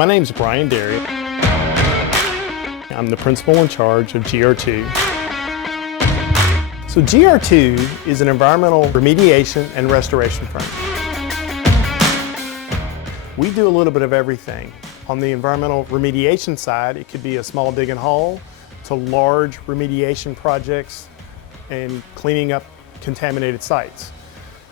My name's Brian Derry. I'm the principal in charge of GR2. So GR2 is an environmental remediation and restoration firm. We do a little bit of everything. On the environmental remediation side, it could be a small dig and haul to large remediation projects and cleaning up contaminated sites.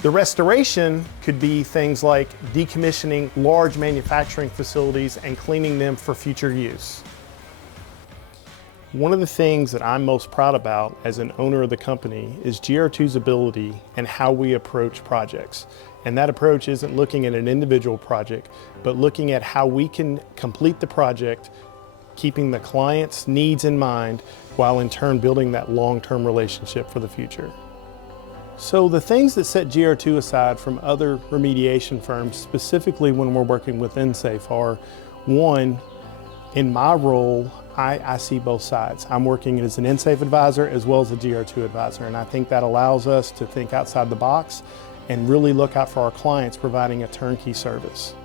The restoration could be things like decommissioning large manufacturing facilities and cleaning them for future use. One of the things that I'm most proud about as an owner of the company is GR2's ability and how we approach projects. And that approach isn't looking at an individual project, but looking at how we can complete the project, keeping the client's needs in mind, while in turn building that long-term relationship for the future. So the things that set GR2 aside from other remediation firms, specifically when we're working with EnSafe, are one, in my role, I see both sides. I'm working as an EnSafe advisor as well as a GR2 advisor, and I think that allows us to think outside the box and really look out for our clients, providing a turnkey service.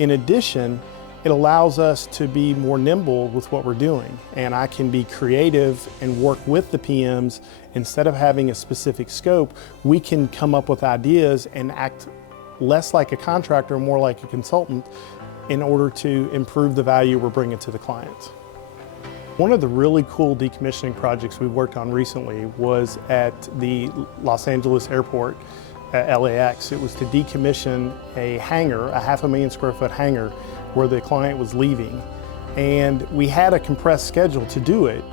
In addition, it allows us to be more nimble with what we're doing, and I can be creative and work with the PMs. Instead of having a specific scope, we can come up with ideas and act less like a contractor, more like a consultant, in order to improve the value we're bringing to the clients. One of the really cool decommissioning projects we worked on recently was at the Los Angeles airport at LAX. It was to decommission a hangar, a 500,000 square foot hangar, where the client was leaving. And we had a compressed schedule to do it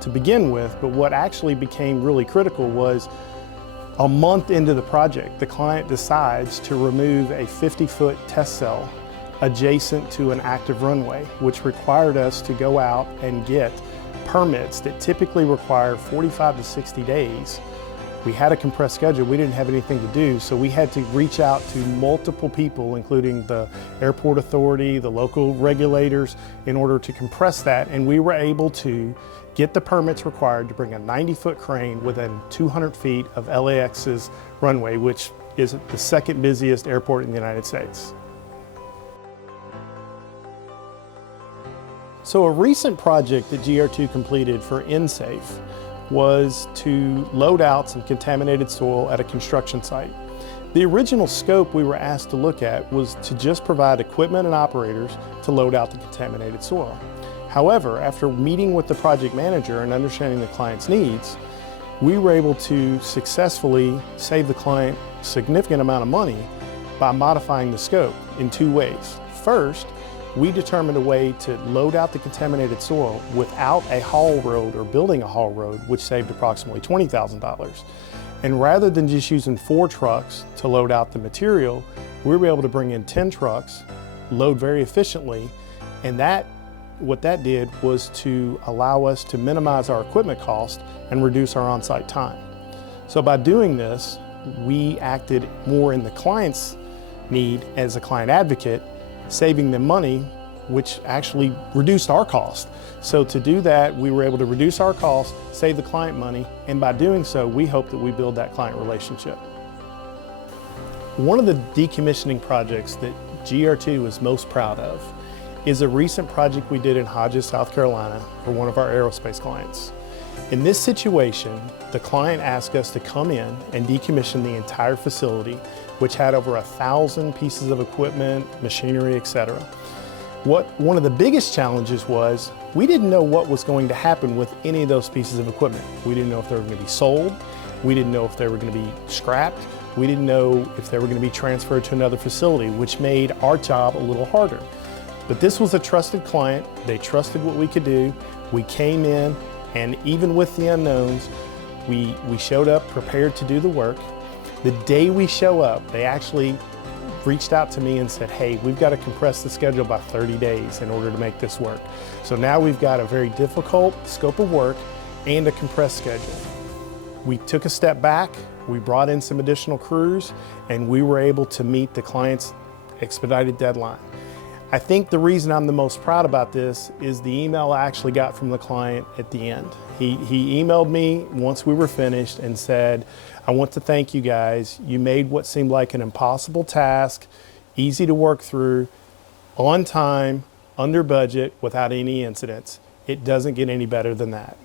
to begin with, but what actually became really critical was a month into the project, the client decides to remove a 50-foot test cell adjacent to an active runway, which required us to go out and get permits that typically require 45 to 60 days. We had a compressed schedule, we didn't have anything to do, so we had to reach out to multiple people, including the airport authority, the local regulators, in order to compress that, and we were able to get the permits required to bring a 90-foot crane within 200 feet of LAX's runway, which is the second busiest airport in the United States. So a recent project that GR2 completed for EnSafe was to load out some contaminated soil at a construction site. The original scope we were asked to look at was to just provide equipment and operators to load out the contaminated soil. However, after meeting with the project manager and understanding the client's needs, we were able to successfully save the client a significant amount of money by modifying the scope in two ways. First, we determined a way to load out the contaminated soil without a haul road or building a haul road, which saved approximately $20,000. And rather than just using 4 trucks to load out the material, we were able to bring in 10 trucks, load very efficiently, and what that did was to allow us to minimize our equipment cost and reduce our on-site time. So by doing this, we acted more in the client's need as a client advocate, saving them money, which actually reduced our cost. So to do that, we were able to reduce our cost, save the client money, and by doing so, we hope that we build that client relationship. One of the decommissioning projects that GR2 is most proud of is a recent project we did in Hodges, South Carolina for one of our aerospace clients. In this situation, the client asked us to come in and decommission the entire facility, which had over 1,000 pieces of equipment, machinery, etc. One of the biggest challenges was we didn't know what was going to happen with any of those pieces of equipment. We didn't know if they were going to be sold. We didn't know if they were going to be scrapped. We didn't know if they were going to be transferred to another facility, which made our job a little harder. But this was a trusted client. They trusted what we could do. We came in, and even with the unknowns, we showed up prepared to do the work. The day we show up, they actually reached out to me and said, hey, we've got to compress the schedule by 30 days in order to make this work. So now we've got a very difficult scope of work and a compressed schedule. We took a step back, we brought in some additional crews, and we were able to meet the client's expedited deadline. I think the reason I'm the most proud about this is the email I actually got from the client at the end. He emailed me once we were finished and said, I want to thank you guys. You made what seemed like an impossible task, easy to work through, on time, under budget, without any incidents. It doesn't get any better than that.